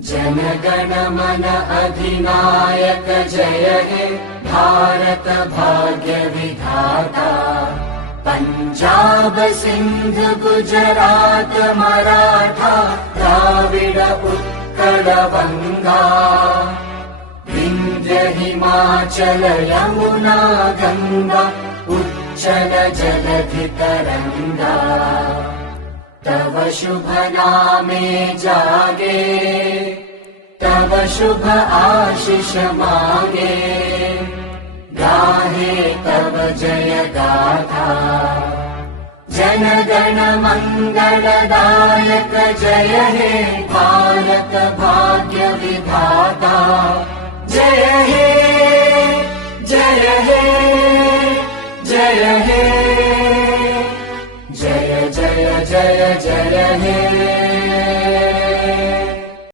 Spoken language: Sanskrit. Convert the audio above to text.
जनगण मन अधिनायक जय हे भारत भाग्य विधाता। पंजाब सिंध गुजरात मराठा द्राविड उत्कल बंगा। विंध्य हिमाचल यमुना गंगा उच्चल जलधि तरंगा। तव शुभ नामे जागे तव शुभ आशीष मांगे। गाहे तव जय गाथा जन गण मंगलदायक जय हे भारत भाग्य विधाता। जय हे जय हे जय हे जय जय जय जय हे।